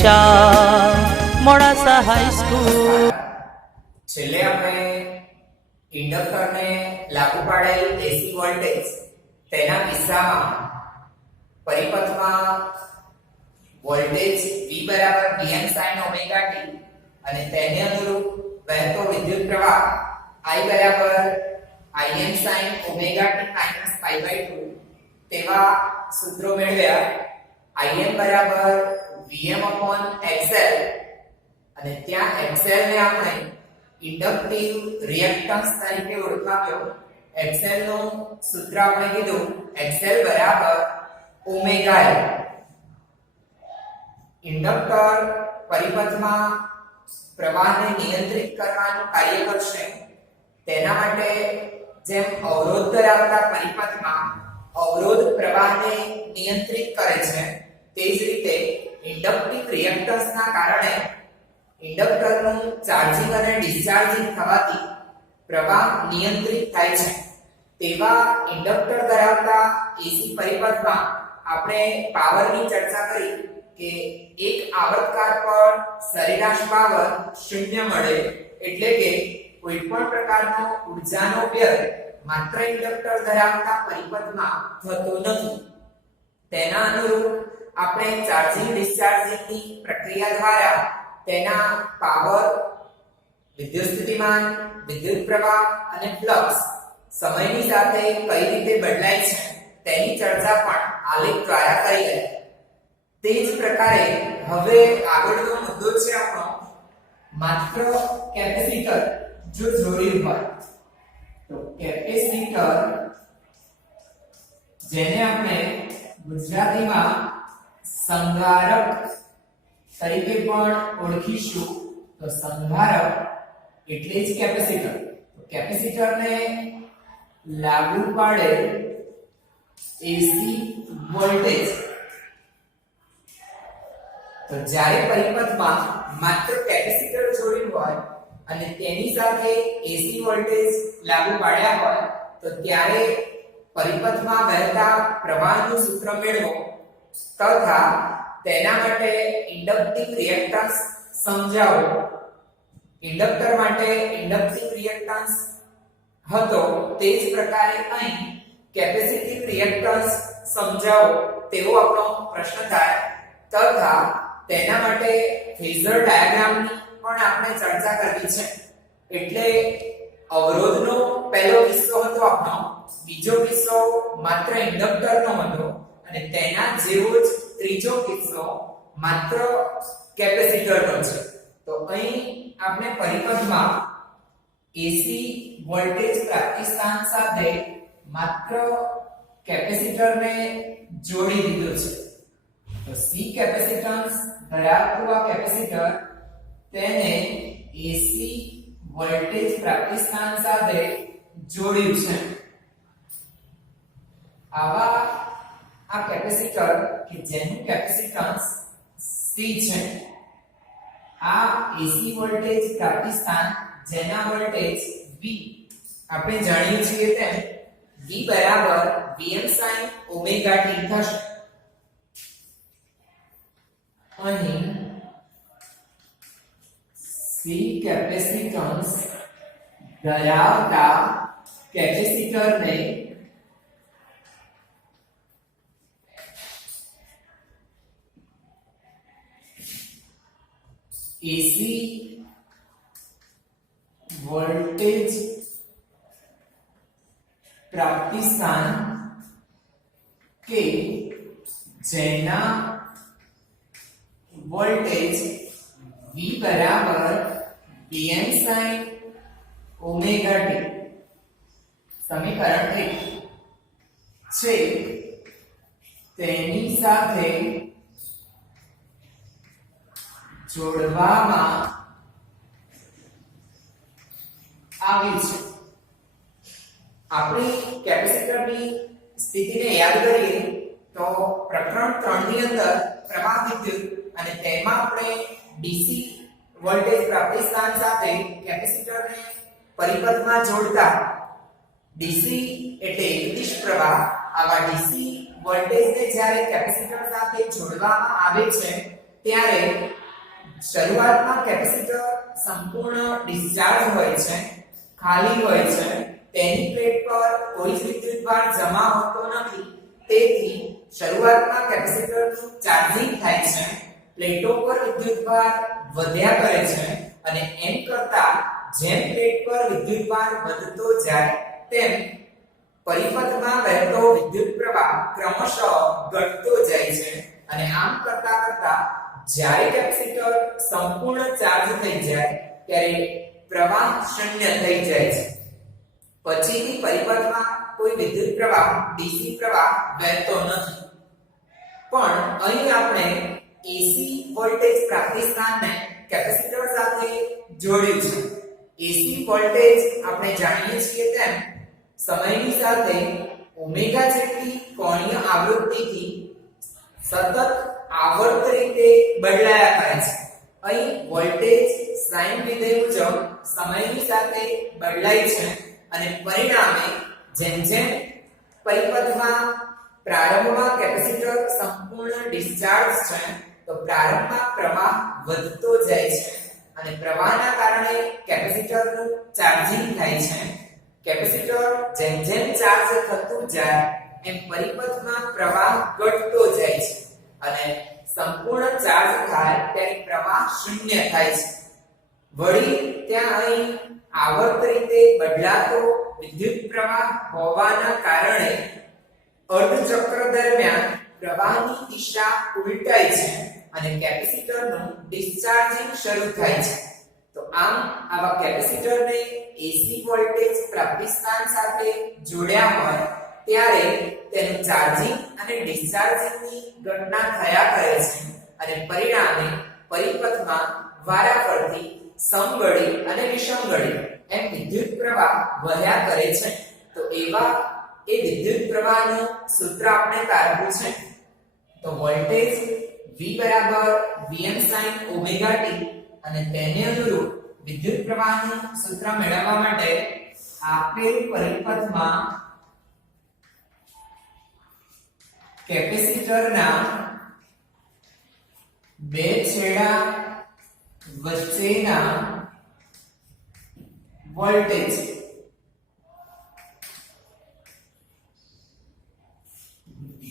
દિશા Modasa high school. છેલ્લે આપણે ઇન્ડક્ટરને લાગુ પાડેલ એસી વોલ્ટેજ તેના કિસ્સામાં પરિપથમાં વોલ્ટેજ V બરાબર Vm sin ઓમેગા t અને તેને અનુરૂપ વહેતો વિદ્યુત પ્રવાહ I બરાબર Im sin omega t minus pi by 2 તેવા સૂત્રો મેળવ્યા. Im બરાબર Vm upon XL અને ત્યાં XL ને આપણે ઇન્ડક્ટિવ રિએક્ટન્સ તરીકે ઓળખાવ્યો. XL નું સૂત્ર આપણે કીધું XL બરાબર ઓમેગા L. ઇન્ડક્ટર પરિપથમાં પ્રવાહને નિયંત્રિત કરવાનું કાર્ય કરશે. તેના માટે જેમ અવરોધ ધરાવતા પરિપથમાં અવરોધ પ્રવાહને નિયંત્રિત કરે છે, તે જ રીતે ઇન્ડક્ટિવ રિએક્ટન્સના કારણે ઇન્ડક્ટરનું ચાર્જિંગ અને ડિસ્ચાર્જિંગ થવાથી પ્રવાહ નિયંત્રિત થાય છે. તેવા ઇન્ડક્ટર ધરાવતા એસી પરિપથમાં આપણે પાવરની ચર્ચા કરી કે એક આવર્તકાળ પર સરેરાશ પાવર 0 મળે, એટલે કે કોઈ પણ પ્રકારનો ઊર્જાનો વ્યય માત્ર ઇન્ડક્ટર ધરાવતા પરિપથમાં થતો નથી. તેના અનુરૂપ આપણે ચાર્જિંગ ડિસ્ચાર્જિંગની પ્રક્રિયા દ્વારા તેના પાવર, વિદ્યુત સ્થિતિમાન, વિદ્યુત પ્રવાહ અને ફ્લક્સ સમયની સાથે કઈ રીતે બદલાય છે તેની ચર્ચા પણ આલેખ દ્વારા કરી હતી. તે જ પ્રકારે હવે આગળનો મુદ્દો છે આપણો માત્ર કેપેસિટર જો જોડેલું હોય તો કેપેસિટર, જેને આપણે ગુજરાતીમાં સંધારક તરીકે પણ ઓળખીશું. તો સંધારક એટલે જ કેપેસિટર. તો કેપેસિટરને લાગુ પાડે એસી વોલ્ટેજ, તો જ્યારે પરિપથમાં માત્ર કેપેસિટર જોડેલું હોય અને તેની સાથે એસી વોલ્ટેજ લાગુ પાડ્યા હોય તો ત્યારે પરિપથમાં વહેતા પ્રવાહનું સૂત્ર મેળવો તથા તેના માટે ઇન્ડક્ટિવ રિએક્ટન્સ સમજાવો. ઇન્ડક્ટર માટે ઇન્ડક્ટિવ રિએક્ટન્સ હતો, તે જ પ્રકારે અહીં કેપેસિટિવ રિએક્ટન્સ સમજાવો તેવો આપણો પ્રશ્ન થાય. તથા તેના માટે ફેઝર ડાયાગ્રામની પણ આપણે ચર્ચા કરવી છે. એટલે અવરોધનો પહેલો કિસ્સો હતો આપણો, બીજો કિસ્સો માત્ર ઇન્ડક્ટરનો હતો અને તેના જેવો જ ત્રીજો કિસ્સો માત્ર કેપેસિટરનો છે. તો અહીં આપણે પરિપથમાં એસી વોલ્ટેજ પ્રાપ્તિસ્થાન સાથે માત્ર કેપેસિટરને જોડી દીધો છે. તો સી કેપેસિટન્સ ધરાવતું આ કેપેસિટર તેને એસી વોલ્ટેજ પ્રાપ્તિસ્થાન સાથે જોડ્યું છે. આવા આ કેપેસિટર કે જેનું કેપેસિટન્સ સી છે, આ એસી વોલ્ટેજ પ્રાપ્તિસ્થાન જેના વોલ્ટેજ V આપણે જાણીએ છીએ તેમ V બરાબર Vm sin ઓમેગા t થશે. અહીં સી કેપેસિટન્સ ધરાવતા કેપેસિટરને એસી વોલ્ટેજ પ્રાપ્તિસ્થાન કે જેના વોલ્ટેજ V બરાબર Vm sin ઓમેગા t સમીકરણ 1 છે તેની સાથે જોડવામાં આવી છે. આપણે કેપેસિટરની સ્થિતિને યાદ કરીએ તો પ્રકરણ 3 ની અંદર પ્રવાહ વિદ્યુત અને તેમાં આપણે ડીસી વોલ્ટેજ પ્રાપ્તિસ્થાન સાથે કેપેસિટરને પરિપથમાં જોડતા ડીસી એટલે એકદિશ પ્રવાહ, આવા ડીસી વોલ્ટેજને જ્યારે કેપેસિટર સાથે જોડવામાં આવે છે ત્યારે શરૂઆતમાં કેપેસિટર સંપૂર્ણ ડિસ્ચાર્જ હોય છે, ખાલી હોય છે, તેની પ્લેટ પર કોઈ જ વિદ્યુતભાર જમા હોતો નથી. તેથી શરૂઆતમાં કેપેસિટરનું ચાર્જિંગ થાય છે, પ્લેટો પર વિદ્યુતભાર વધ્યા કરે છે અને એમ કરતા જેમ પ્લેટ પર વિદ્યુતભાર વધતો જાય તેમ પરિપથમાં વહેતો વિદ્યુત પ્રવાહ ક્રમશઃ ઘટતો જાય છે અને આમ કરતા કરતા જ્યારે કેપેસિટર સંપૂર્ણ ચાર્જ થઈ જાય ત્યારે પ્રવાહ શૂન્ય થઈ જાય છે. પછીથી પરિપથમાં કોઈ વિદ્યુત પ્રવાહ ડીસી પ્રવાહ વહેતો નથી. પણ અહીં આપણે એસી વોલ્ટેજ પ્રાપ્તિસ્થાનને કેપેસિટર સાથે જોડ્યું છે. એસી વોલ્ટેજ આપણે જાણીએ છીએ તેમ સમયની સાથે ઓમેગા જેટલી કોણીય આવૃત્તિથી સતત આવર્ત રીતે બદલાયા કરે છે. અહીં વોલ્ટેજ સાઇન વિધેય મુજબ સમયની સાથે બદલાય છે અને પરિણામે જેમ જેમ પરિપથમાં પ્રારંભમાં કેપેસિટર સંપૂર્ણ ડિસ્ચાર્જ છે તો પ્રારંભમાં પ્રવાહ વધતો જાય છે અને પ્રવાહના કારણે કેપેસિટરનું ચાર્જિંગ થાય છે. કેપેસિટર જેમ જેમ ચાર્જ થતું જાય એમ પરિપથમાં પ્રવાહ ઘટતો જાય છે અને સંપૂર્ણ ચાર્જ થાય ત્યારે પ્રવાહ શૂન્ય થાય છે. વળી ત્યાં અહીં આવર્ત રીતે બદલાતો વિદ્યુત પ્રવાહ હોવાના કારણે અર્ધચક્ર દરમિયાન પ્રવાહની દિશા ઉલટાય છે અને કેપેસિટરનું ડિસ્ચાર્જિંગ શરૂ થાય છે. તો આમ આવા કેપેસિટરને એસી વોલ્ટેજ પ્રાપ્તિસ્થાન સાથે જોડ્યા હોય ત્યારે તેનું ચાર્જિંગ અને ડિસ્ચાર્જિંગની ઘટના થયા કરે છે અને પરિણામે પરિપથમાં વારાફરતી સમગળી અને વિષમગળી એમ વિદ્યુત પ્રવાહ વહ્યા કરે છે. તો એવા એ વિદ્યુત પ્રવાહનું સૂત્ર આપણે તારવ્યું છે. તો voltage V Vm sin omega t અને તેને અનુરૂપ વિદ્યુત પ્રવાહનું સૂત્ર મેળવવા માટે આપેલ પરિપથમાં કેપેસિટરના બે છેડા વચ્ચેના વોલ્ટેજ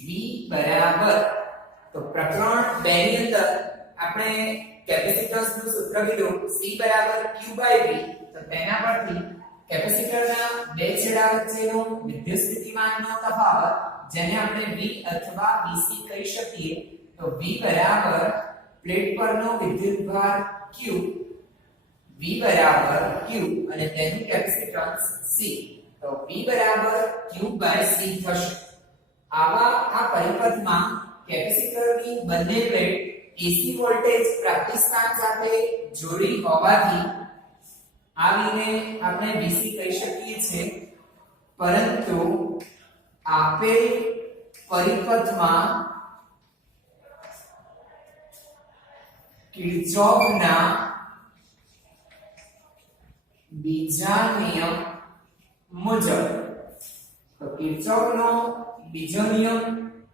V બરાબર તો પ્રકરણ 2 ની અંદર આપણે કેપેસિટન્સનું સૂત્ર કીધું C બરાબર Q/V. તો તેના પરથી કેપેસિટરના બે છેડા વચ્ચેનો વિદ્યુત સ્થિતિમાનનો તફાવત જેને આપણે V અથવા Vc કહી શકીએ તો V બરાબર પ્લેટ પરનો વિદ્યુતભાર Q, V બરાબર Q અને તેનું કેપેસિટન્સ C. તો V બરાબર Q/C થશે. આવા આ પરિપથમાં કેપેસિટરની બંને પ્લેટ એસી વોલ્ટેજ પ્રાપ્તિસ્થાન સાથે જોડી હોવાથી આને આપણે Vc કહી શકીએ છીએ. પરંતુ આપેલ પરિપથમાં કિર્ચોફના બીજા નિયમ મુજબ તો કિર્ચોફનો બીજો નિયમ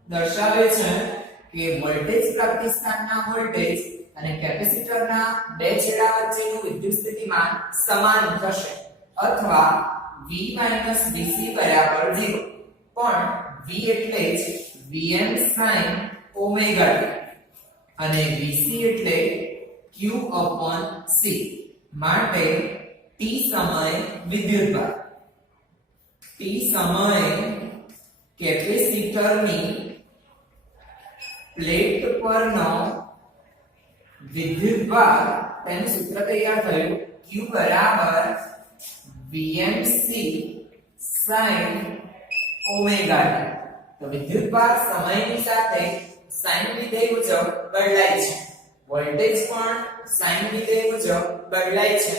દર્શાવે છે કે વોલ્ટેજ પ્રાપ્તિસ્થાનના વોલ્ટેજ અને કેપેસિટરના બે છેડા વચ્ચેનું વિદ્યુત સ્થિતિમાન સમાન થશે અથવા V Vc બરાબર 0. પણ V એટલે જ Vm sin ઓમેગા t અને Vc એટલે Q/C. માટે t સમય વિદ્યુતભાર, t સમયે કેપેસિટરની પ્લેટ પરનો વિદ્યુતભાર તેનું સૂત્ર તૈયાર થયું Q બરાબર Vmc sin ઓમેગા t. તો વિદ્યુતભાર સમયની સાથે સાઇન વિધેય મુજબ બદલાય છે. વોલ્ટેજ પણ સાઇન વિધેય મુજબ બદલાય છે.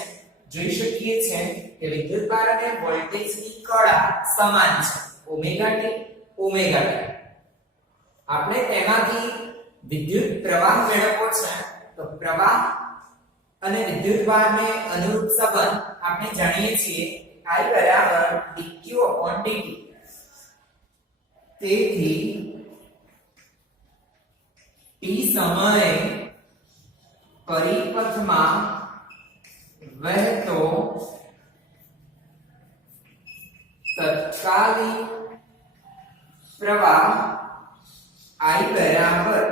જોઈ શકીએ છીએ કે વિદ્યુતભાર અને વોલ્ટેજની કળા સમાન છે, ઓમેગા t ઓમેગા t. આપણે તેમાંથી વિદ્યુત પ્રવાહ મેળવવો છે. તો પ્રવાહ અને વિદ્યુતભારને અનુરૂપ સંબંધ આપણે જાણીએ છીએ I બરાબર dq/dt. તેથી t સમયે પરિપથમાં વહેતો તત્કાલીન પ્રવાહ I બરાબર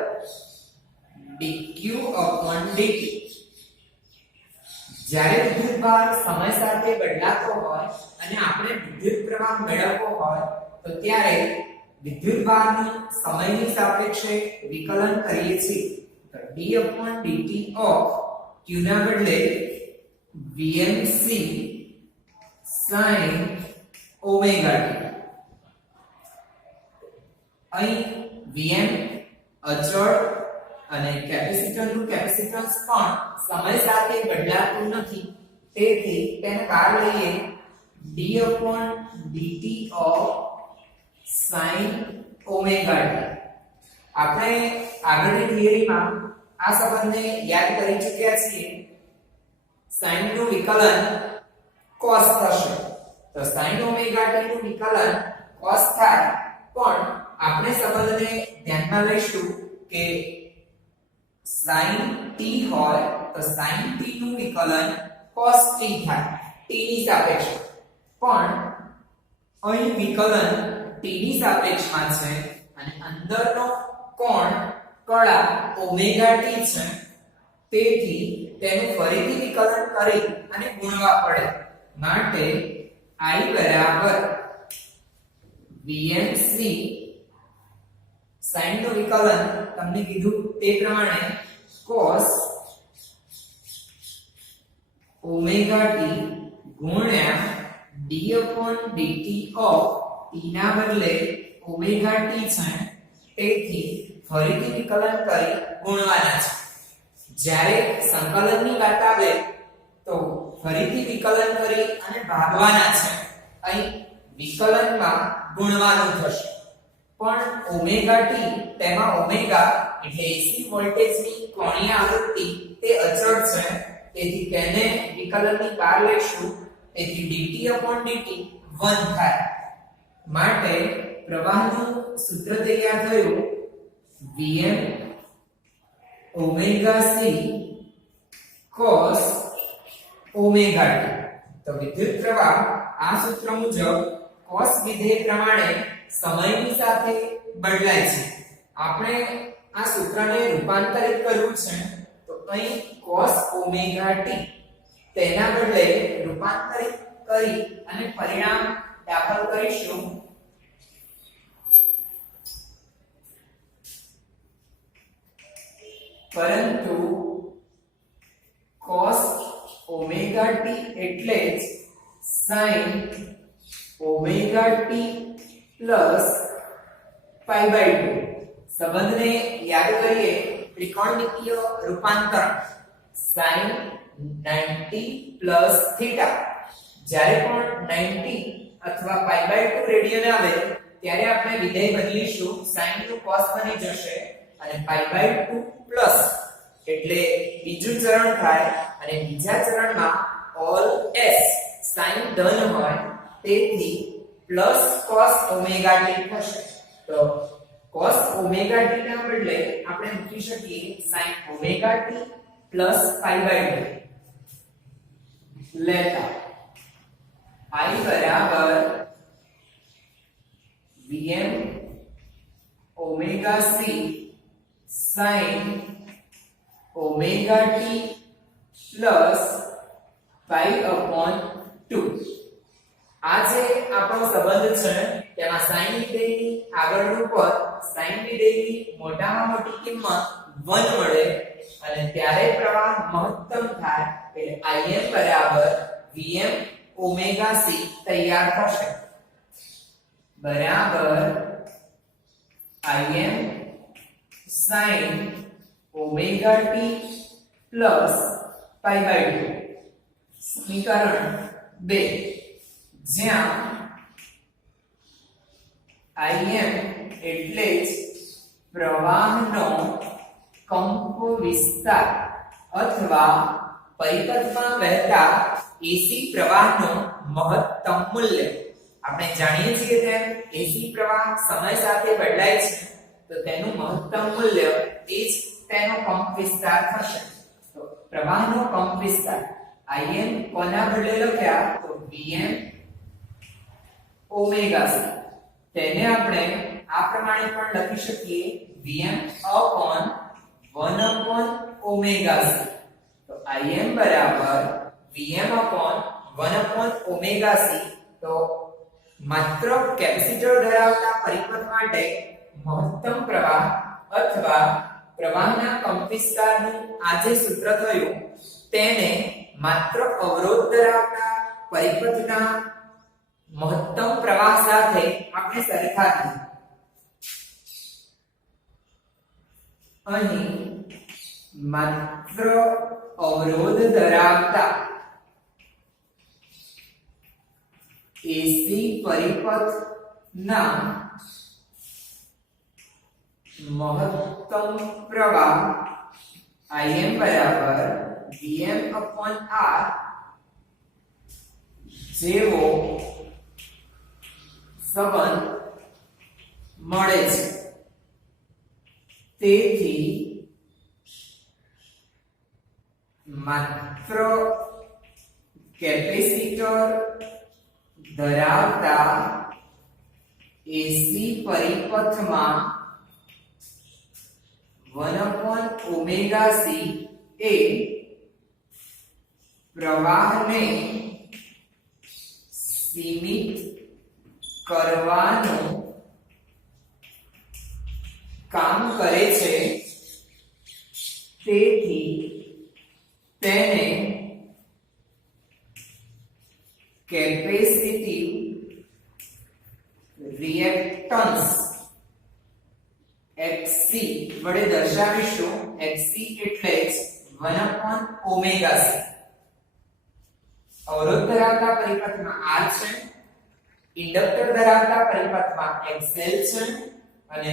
dq upon dt. જ્યારે વિદ્યુતભાર સમય સાથે બદલાતો હોય અને આપણે વિદ્યુત પ્રવાહ મેળવવો હોય તો ત્યારે વિદ્યુતભારનું સમયની સાપેક્ષે વિકલન કરીએ છીએ. તો d upon dt of q ના બદલે vmc sin ઓમેગા t. અહીં vm અચળ અને કેપેસિટરનું કેપેસિટન્સ પણ સમય સાથે બદલાતું નથી, તેથી તેને બહાર લઈએ. d upon dt of sin omega t. આપણે આગળની થિયરીમાં આ સંબંધને યાદ કરી ચૂક્યા છીએ. sin નું વિકલન cos થશે, તો sin ઓમેગા t નું વિકલન cos થાય, પણ આપણે સંબંધને ધ્યાનમાં લઈશું કે sin t હોય તો sin t નું વિકલન cos t થાય t ની સાપેક્ષે. પણ અહીં વિકલન t ની સાપેક્ષમાં છે અને અંદરનો કોણ કળા ઓમેગા t છે, તેથી તેનું ફરીથી વિકલન કરી અને ગુણવા પડે. માટે I બરાબર vmc sin નું વિકલન તમને કીધું તે પ્રમાણે cos ઓમેગા t ગુણ્યા d upon dt of t ના બદલે ઓમેગા t છે, તેથી ફરીથી વિકલન કરી ગુણવાના છે. જ્યારે સંકલનની વાત આવે તો ફરીથી વિકલન કરી અને ભાગવાના છે. અહીં વિકલનમાં ગુણવાનું થશે, પણ ઓમેગા t તેમાં ઓમેગા એટલે AC વોલ્ટેજની કોણીય આવૃત્તિ તે અચળ છે, તેથી તેને વિકલનની બહાર લઈશું, તેથી dt upon dt 1 થાય. માટે પ્રવાહનું સૂત્ર તૈયાર થયું Vm omega c cos omega t. તો વિદ્યુત પ્રવાહ આ સૂત્ર મુજબ cos વિધેય પ્રમાણે સમયની સાથે બદલાય છે. આપણે આ સૂત્રને રૂપાંતરિત કરવું છે, તો અહીં cos ઓમેગા t તેના બદલે રૂપાંતરિત કરી અને પરિણામ દાખલ કરીશું. પરંતુ cos ઓમેગા t એટલે જ sin omega t plus pi by 2. સંબંધને યાદ કરીએ. ત્રિકોણમિતીય રૂપાંતરણ sin 90 પ્લસ થીટા. જ્યારે પણ 90 અથવા પાઈ બાય 2 રેડિયન આવે ત્યારે આપણે વિધેય બદલીશું. sin નું cos બની જશે અને પાઈ બાય 2 પ્લસ એટલે બીજું ચરણ થાય, અને બીજા ચરણમાં ઓલ s sin ધન હોય, તેથી પ્લસ cos ઓમેગા t થશે. તો cos ઓમેગા t ના બદલે આપણે મૂકી શકીએ sin omega t plus pi by 2 લેતા I બરાબર Vm omega c sin omega t plus pi upon 2. આ જે આપણો સંબંધ છે તેમાં sin વિધેયની આગળનું પદ sin વિધેયની મોટામાં મોટી કિંમત 1 મળે અને ત્યારે પ્રવાહ મહત્તમ થાય, એટલે Im બરાબર Vm ઓમેગા c તૈયાર થશે. બરાબર Im sin omega t plus pi by 2. સમીકરણ 2 જ્યાં Im એટલે જ પ્રવાહનો કંપ વિસ્તાર અથવા પરિપથમાં વહેતા AC પ્રવાહનો મહત્તમ મૂલ્ય. આપણે જાણીએ છીએ તેમ AC પ્રવાહ સમય સાથે બદલાય છે, તો તેનું મહત્તમ મૂલ્ય એ જ તેનો કંપ વિસ્તાર થશે. તો પ્રવાહનો કંપ વિસ્તાર Im કોના બદલે લખ્યા તો Vm ઓમેગા c તેને આપણે આ પ્રમાણે પણ લખી શકીએ Vm upon 1 upon omega c તો Im બરાબર Vm upon 1 upon omega c તો માત્ર કેપેસિટર ધરાવતા પરિપથ માટે મહત્તમ પ્રવાહ અથવા પ્રવાહના કંપવિસ્તારનું આ જે સૂત્ર થયું તેને માત્ર અવરોધ ધરાવતા પરિપથના મહત્તમ પ્રવાહ સાથે આપણે સરખાવીએ. અહીં માત્ર અવરોધ ધરાવતા એસી પરિપથના મહત્તમ પ્રવાહ Im બરાબર Vm upon R જેવો સંબંધ મળે છે. તેથી માત્ર કેપેસિટર ધરાવતા એસી પરિપથમાં 1 upon omega c એ પ્રવાહને સીમિત કરવાનું કામ કરે છે. તેથી તેને કેપેસિટિવ રિએક્ટન્સ Xc વડે દર્શાવીશું. Xc એટલે જ 1 upon omega c. અવરોધ ધરાવતા પરિપથમાં R છે, ઇન્ડક્ટર ધરાવતા પરિપથમાં XL છે અને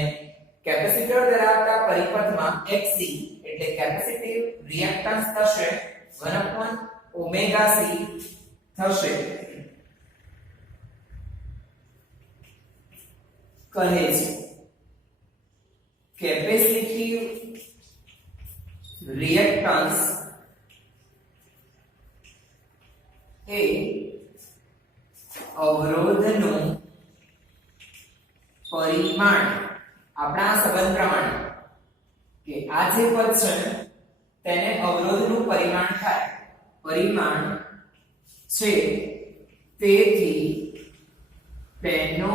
કેપેસિટર ધરાવતા પરિપથમાં Xc એટલે કેપેસિટિવ રિએક્ટન્સ થશે 1 upon omega c થશે. કહે છે કેપેસિટિવ રિએક્ટન્સ એ અવરોધનું પરિમાણ આપણા સંબંધ પ્રમાણે કે આ જે પદ છે તેને અવરોધનું પરિમાણ થાય પરિમાણ છે. તેથી તેનો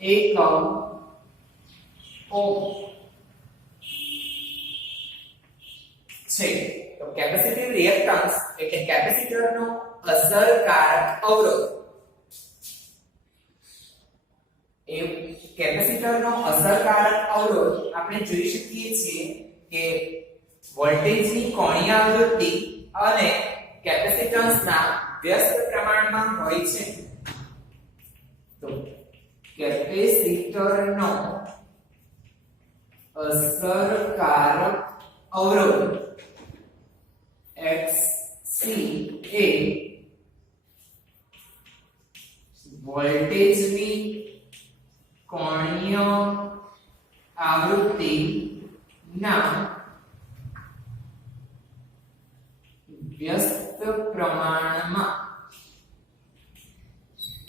એકમ ઓહ્મ છે. તો કેપેસિટિવ રિએક્ટન્સ એટલે કેપેસિટરનો અસરકારક અવરોધ. એ કેપેસિટરનો અસરકારક અવરોધ આપણે જોઈ શકીએ છીએ કે વોલ્ટેજની કોણીય આવૃત્તિ અને કેપેસિટન્સના વ્યસ્ત પ્રમાણમાં હોય છે. તો કેપેસિટરનો અસરકારક અવરોધ Xc એ વોલ્ટેજની કોણીય આવૃત્તિ ના વ્યસ્ત પ્રમાણમાં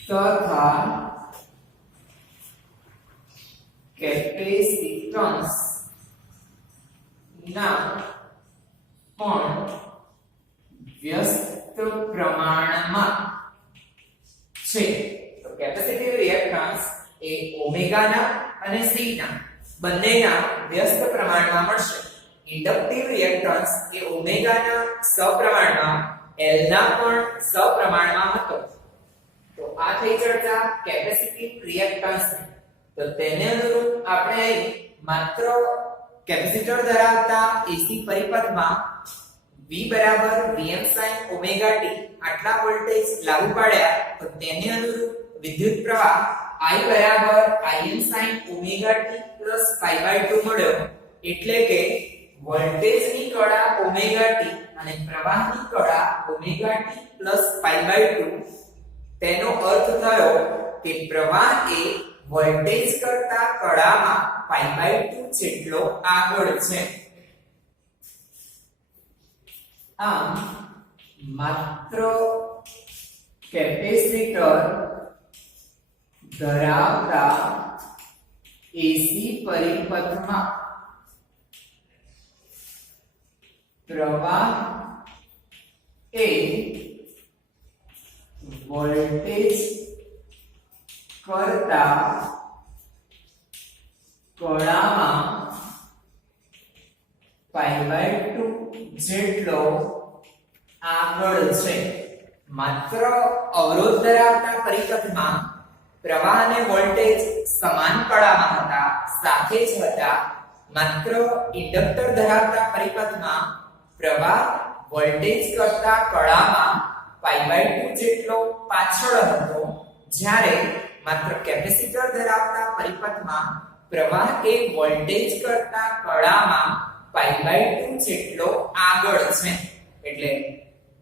તથા કેપેસિટન્સ ના પણ વ્યસ્ત પ્રમાણમાં છે. તો કેપેસિટિવ રિએક્ટન્સ એ ઓમેગા ના અને સી ના બંનેના વ્યસ્ત પ્રમાણમાં મળશે. ઇન્ડક્ટિવ રિએક્ટન્સ એ ઓમેગા ના સપ્રમાણમાં L ના પણ સપ્રમાણમાં હતો. તો આ થઈ ચર્ચા કેપેસિટિવ રિએક્ટન્સ. તો તેને અનુરૂપ આપણે અહીં માત્ર કેપેસિટર ધરાવતા એસી પરિપથમાં V બરાબર Vm sin omega t આટલા વોલ્ટેજ લાગુ પાડ્યા. તો તેને અનુરૂપ વિદ્યુત પ્રવાહ I બરાબર Im sin omega t pi/2 મળ્યો. એટલે કે વોલ્ટેજની કળા omega t અને પ્રવાહની કળા omega t pi/2. તેનો અર્થ થયો કે પ્રવાહ એ વોલ્ટેજ કરતા કળામાં pi/2 જેટલો આગળ છે. આમ માત્ર કેપેસિટર ધરાવતા એસી પરિપથમાં પ્રવાહ એ વોલ્ટેજ કરતા કળામાં π/2 જેટલો આગળ છે. માત્ર અવરોધ ધરાવતા પરિપથમાં પ્રવાહ અને વોલ્ટેજ સમાન કળામાં હતા, સાથે જ હતા. માત્ર ઇન્ડક્ટર ધરાવતા પરિપથમાં પ્રવાહ વોલ્ટેજ કરતા કળામાં π/2 જેટલો પાછળ હતો, જ્યારે માત્ર કેપેસિટર ધરાવતા પરિપથમાં પ્રવાહ એ વોલ્ટેજ કરતા કળામાં π/2 જેટલો આગળ છે. એટલે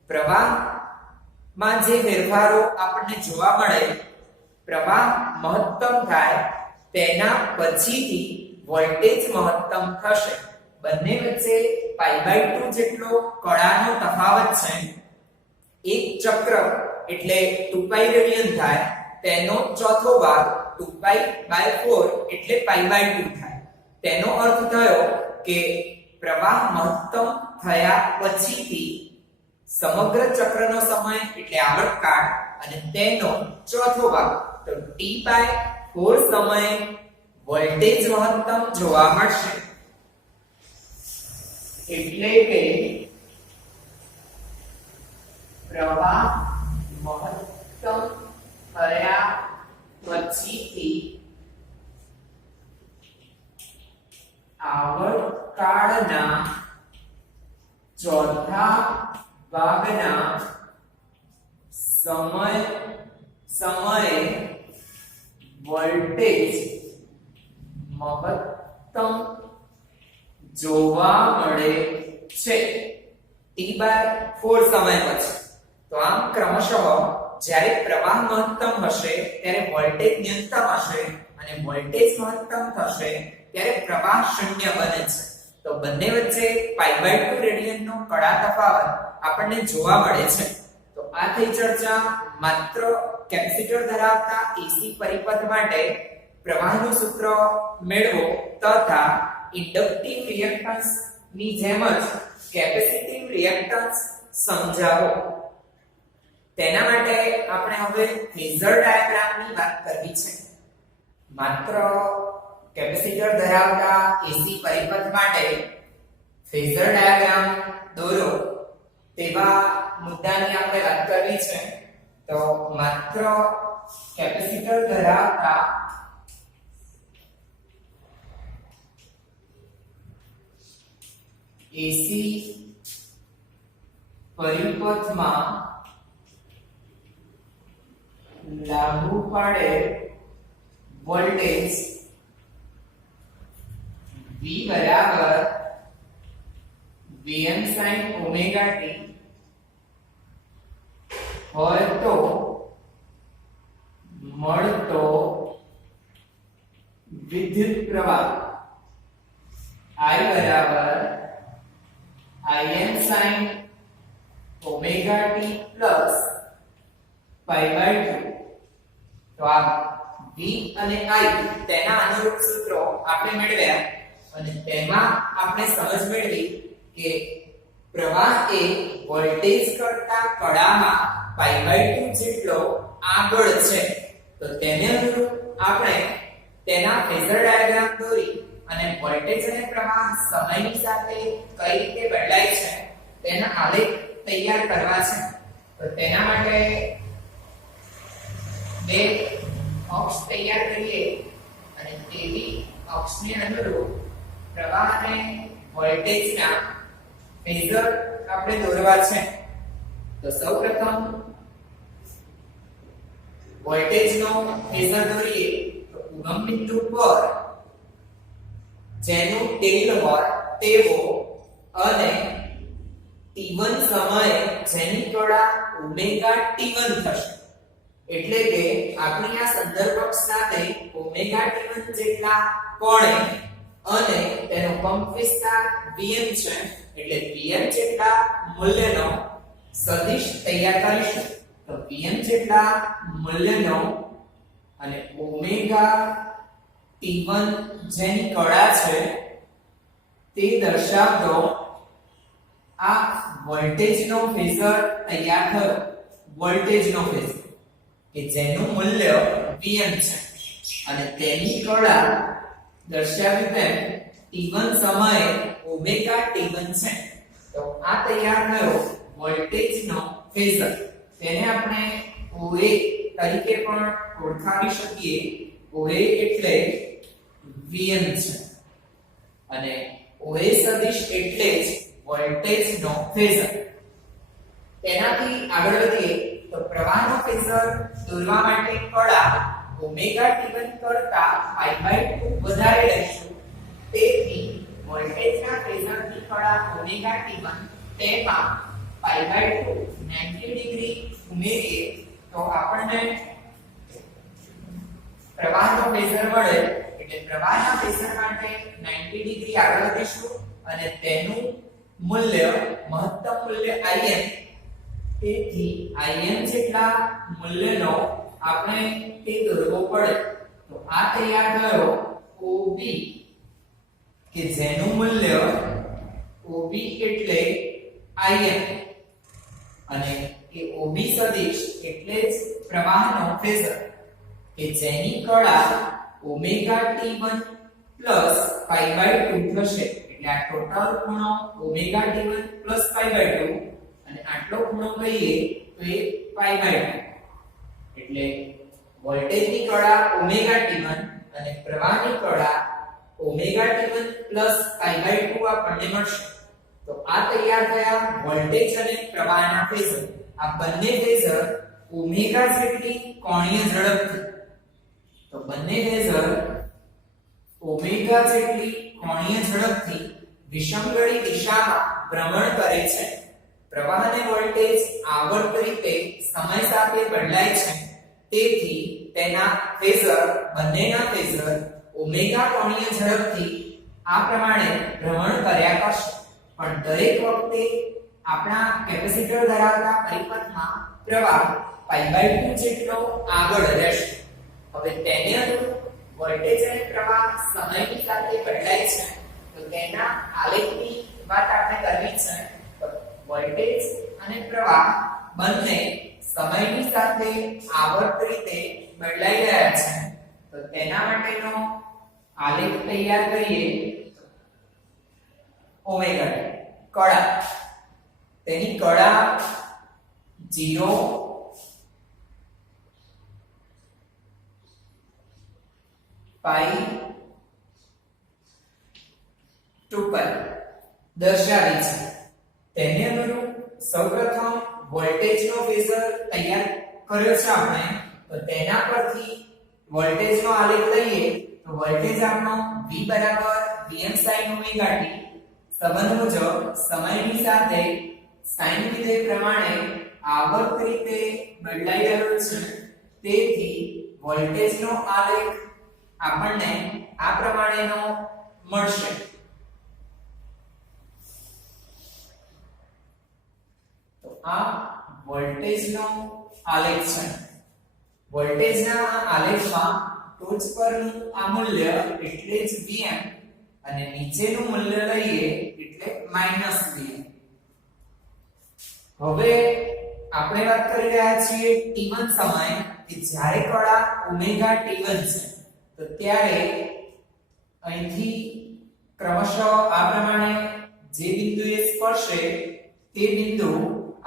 પ્રવાહમાં જે ફેરફારો આપણને જોવા મળે, પ્રવાહ મહત્તમ થાય તેના પછીથી વોલ્ટેજ મહત્તમ થશે. બંને વચ્ચે π/2 જેટલો કળાનો તફાવત છે. એક ચક્ર એટલે 2π રેડિયન થાય, તેનો ચોથો ભાગ 2π/4 એટલે π/2 થાય. તેનો અર્થ થયો કે પ્રવાહ મહત્તમ થયા પછીથી સમગ્ર ચક્રનો સમય એટલે આવર્તકાળ અને તેનો ચોથો ભાગ તો t/4 સમયે વોલ્ટેજ મહત્તમ જોવા મળશે. એટલે કે પ્રવાહ મહત્તમ થયા પછીથી આવર્તકાળના ચોથા ભાગના સમયે વોલ્ટેજ મહત્તમ જોવા મળે છે t/4 સમય પછી. તો આમ ક્રમશઃ જ્યારે પ્રવાહ મહત્તમ હશે ત્યારે વોલ્ટેજ ન્યૂનતમ હશે અને વોલ્ટેજ મહત્તમ થશે ત્યારે પ્રવાહ શૂન્ય બને છે. તો બંને વચ્ચે π/2 રેડિયનનો કળા તફાવત આપણને જોવા મળે છે. તો આ થઈ ચર્ચા માત્ર કેપેસિટર ધરાવતા એસી પરિપથ માટે પ્રવાહનું સૂત્ર મેળવો તથા ઇન્ડક્ટિવ રિએક્ટન્સ ની જેમ જ કેપેસિટિવ રિએક્ટન્સ સમજાવો. તેના માટે આપણે હવે ફેઝર ડાયાગ્રામની વાત કરવી છે. માત્ર કેપેસિટર ધરાવતા એસી પરિપથ માટે ફેઝર ડાયાગ્રામ દોરો તેવા મુદ્દાની આપણે વાત કરવી છે. તો માત્ર કેપેસિટર ધરાવતા એસી પરિપથમાં લાગુ પડે વોલ્ટેજ V બરાબર Vm sin omega t હોય તો મળતો વિદ્યુત પ્રવાહ I બરાબર Im sin omega t plus π/2. તો આ V અને I તેના અનુરૂપ સૂત્રો આપણે મેળવ્યા અને તેમાં આપણે સમજ મેળવી કે પ્રવાહ એ વોલ્ટેજ કરતા કળામાં π/2 જેટલો આગળ છે. તો તેને અનુરૂપ આપણે તેના ફેઝર ડાયાગ્રામ દોરી અને વોલ્ટેજ અને પ્રવાહ સમયની સાથે કઈ રીતે બદલાય છે તેના આલેખ તૈયાર કરવા છે. તો તેના માટે બે અક્ષ તૈયાર કરીએ અને તેવી અક્ષને અનુરૂપ પ્રવાહ અને વોલ્ટેજના ફેઝર આપણે દોરવા છે. તો સૌપ્રથમ વોલ્ટેજનો ફેઝર દોરીએ. તો ઉગમ બિંદુ પર જેનું ટેલ હોય તેવો અને t1 સમયે જેની કળા ઓમેગા t1 થશે. એટલે કે આપણી આ સંદર્ભ અક્ષ સાથે ઓમેગા t1 જેટલા કોણે અને તેનો પંપ વિસ્તાર Vm છે એટલે Vm જેટલા મૂલ્યનો સદિશ તૈયાર કરીશું. તો Vm જેટલા મૂલ્યનો અને ઓમેગા T1 જેની કળા છે તે દર્શાવતો આ વોલ્ટેજનો ફેઝર તૈયાર થયો. વોલ્ટેજનો ફેઝર કે જેનું મૂલ્ય Vm છે અને તેની કળા દર્શાવ્યું તેમ T1 સમયે ઓમેગા T1 છે. તો આ તૈયાર થયો વોલ્ટેજનો ફેઝર. તેને આપણે OA તરીકે પણ ઓળખાવી શકીએ. OA એટલે Vm છે અને OA સદિશ એટલે જ વોલ્ટેજનો ફેઝર. તેનાથી આગળ વધીએ તો પ્રવાહનો ફેઝર દોરવા માટે કળા ઓમેગા T1 કરતા π/2 વધારે લઈશું. તેથી વોલ્ટેજના ફેઝરની કળા ઓમેગા T1 તેમાં π/2 90 ડિગ્રી ઉમેરીએ તો આપણને પ્રવાહનો ફેઝર મળે. એટલે પ્રવાહના ફેઝર માટે 90 ડિગ્રી આગળ વધીશું અને તેનું મૂલ્ય મહત્તમ મૂલ્ય Im. તેથી Im જેટલા મૂલ્યનો આપણે તે દોરવો પડે. તો આ તૈયાર થયો OB કે જેનું મૂલ્ય OB એટલે Im અને એ OB સદિશ એટલે જ પ્રવાહનો ફેઝર કે જેની કળા ઓમેગા T1 π/2 થશે. એટલે આ ટોટલ ખૂણો ઓમેગા T1 π/2 અને આટલો ખૂણો કહીએ તો એ π/2. એટલે વોલ્ટેજની કળા ઓમેગા T1 અને પ્રવાહની કળા ઓમેગા T1 π/2 આપણને મળશે. તો આ તૈયાર થયા વોલ્ટેજ અને પ્રવાહના ફેઝર. આ બંને ફેઝર ઓમેગા જેટલી કોણીય ઝડપથી તો બંને ફેઝર ઓમેગા જેટલી કોણીય ઝડપથી વિષમગળી દિશામાં ભ્રમણ કરે છે. પ્રવાહ અને વોલ્ટેજ આવર્ત રીતે સમય સાથે બદલાય છે. તેથી તેના ફેઝર બંનેના ફેઝર ઓમેગા કોણીય ઝડપથી આ પ્રમાણે ભ્રમણ કર્યા કરશે. પણ દરેક વખતે આપણા કેપેસિટર ધરાવતા પરિપથમાં પ્રવાહ π/2 જેટલો આગળ રહેશે. હવે તેને અનુરૂપ વોલ્ટેજ અને પ્રવાહ સમયની સાથે બદલાય છે. તો તેના આલેખની વાત આપણે કરવી છે. તો વોલ્ટેજ અને પ્રવાહ બંને સમયની સાથે આવર્ત રીતે બદલાઈ રહ્યા છે. તો તેના માટેનો આલેખ તૈયાર કરીએ. ઓમેગા કળા તેની કળા 0 π/2 દર્શાવી છે. તેને અનુરૂપ સૌપ્રથમ વોલ્ટેજનો ફેઝર તૈયાર કર્યો છે આપણે. તો તેના પરથી વોલ્ટેજનો આલેખ લઈએ તો વોલ્ટેજ આપણો V Vm sin omega t સંબંધ મુજબ સમયની સાથે sin વિધેય પ્રમાણે આવર્ત રીતે બદલાઈ રહ્યો છે. તેથી વોલ્ટેજનો આલેખ આપણને આ પ્રમાણેનો મળશે. તો આ વોલ્ટેજનો આલેખ છે. વોલ્ટેજના આલેખમાં ટોચ પરનું આ મૂલ્ય એટલે જ Vm અને નીચેનું મૂલ્ય લઈએ એટલે -Vm. હવે આપણે વાત કરી રહ્યા છીએ T1 સમય કે જ્યારે કળા ઓમેગા T1 છે. તો ત્યારે અહીંથી ક્રમશઃ આ પ્રમાણે જે બિંદુએ સ્પર્શે તે બિંદુ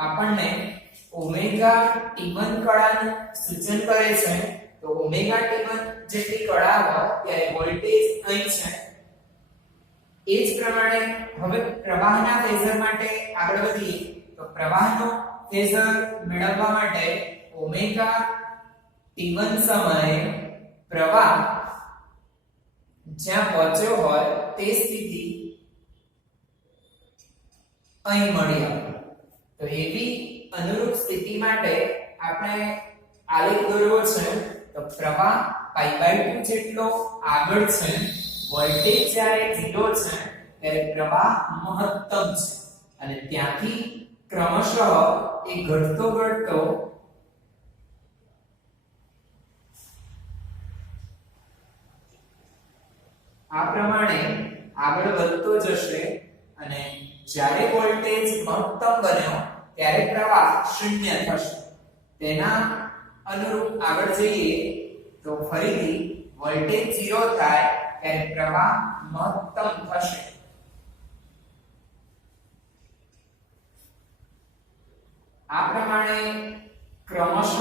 આપણને ઓમેગા T1 કળાનું સૂચન કરે છે. તો ઓમેગા T1 જેટલી કળા હોય ત્યારે વોલ્ટેજ અહીં છે. એ જ પ્રમાણે હવે પ્રવાહના ફેઝર માટે આગળ વધીએ. તો પ્રવાહનો ફેઝર મેળવવા માટે ઓમેગા T1 સમયે પ્રવાહ જ્યાં પહોંચ્યો હોય તે સ્થિતિ અહીં મળી આવે. તો એવી અનુરૂપ સ્થિતિ માટે આપણે આલેખ દોરવો છે. તો પ્રવાહ π/2 જેટલો આગળ છે. વોલ્ટેજ જ્યારે 0 છે ત્યારે પ્રવાહ મહત્તમ છે. અને ત્યાંથી ક્રમશઃ એ ઘટતો આ પ્રમાણે આગળ વધતો જશે અને જ્યારે વોલ્ટેજ મહત્તમ બન્યો ત્યારે પ્રવાહ શૂન્ય થશે. તેના અનુરૂપ આગળ જઈએ તો ફરીથી વોલ્ટેજ 0 થાય ત્યારે પ્રવાહ મહત્તમ થશે. આ પ્રમાણે ક્રમશઃ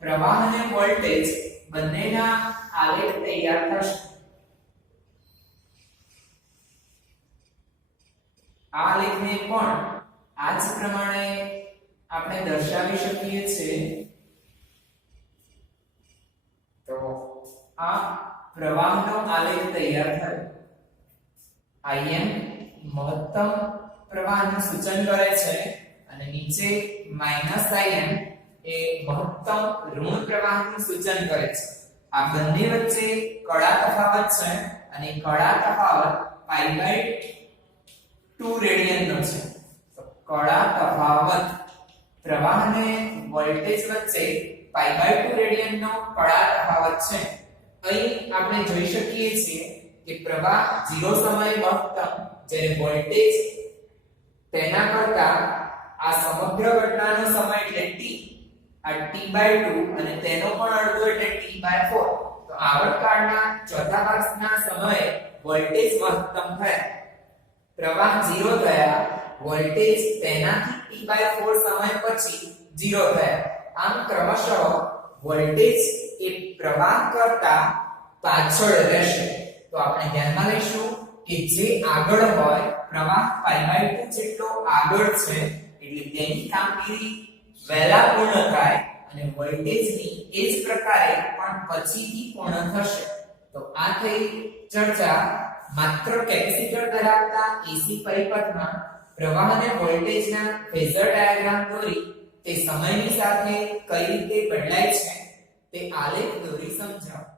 પ્રવાહ અને વોલ્ટેજ બંનેના આલેખ તૈયાર થશે. આ આલેખને પણ આ જ પ્રમાણે આપણે દર્શાવી શકીએ છીએ. તો આ પ્રવાહનો આલેખ તૈયાર થયો. Im મહત્તમ પ્રવાહનું સૂચન કરે છે અને નીચે -Im એ મહત્તમ ઋણ પ્રવાહનું સૂચન કરે છે. આ બંને વચ્ચે કડા તફાવત છે અને કડા તફાવત π/2 રેડિયનનો છે. તો કડા તફાવત પ્રવાહ અને વોલ્ટેજ વચ્ચે π/2 રેડિયનનો કડા તફાવત છે. અહીં આપણે જોઈ શકીએ છીએ કે પ્રવાહ 0 સમયે મહત્તમ જ્યારે વોલ્ટેજ તેના કરતા આ સમગ્ર ઘટનાનો સમય એટલે t, આ t/2 અને તેનો પણ અડધો એટલે t/4. તો આવર્તકાળના ચોથા ભાગના સમયે વોલ્ટેજ મહત્તમ થયા, પ્રવાહ 0 થયા, વોલ્ટેજ તેનાથી t/4 સમય પછી 0 થયા. આમ ક્રમશઃ વોલ્ટેજ એ પ્રવાહ કરતા પાછળ રહેશે. તો આપણે ધ્યાનમાં લઈશું કે જે આગળ હોય પ્રવાહ π/2 જેટલો આગળ છે એટલે તેની કામગીરી વહેલા પૂર્ણ થાય અને વોલ્ટેજની એ જ પ્રકારે પણ પછીથી પૂર્ણ થશે. તો આ થઈ ચર્ચા માત્ર કેપેસિટર ધરાવતા એસી પરિપથમાં પ્રવાહ અને વોલ્ટેજના ફેઝર ડાયાગ્રામ દોરી તે સમયની સાથે કઈ રીતે બદલાય છે તે આલેખ દોરી સમજાવો.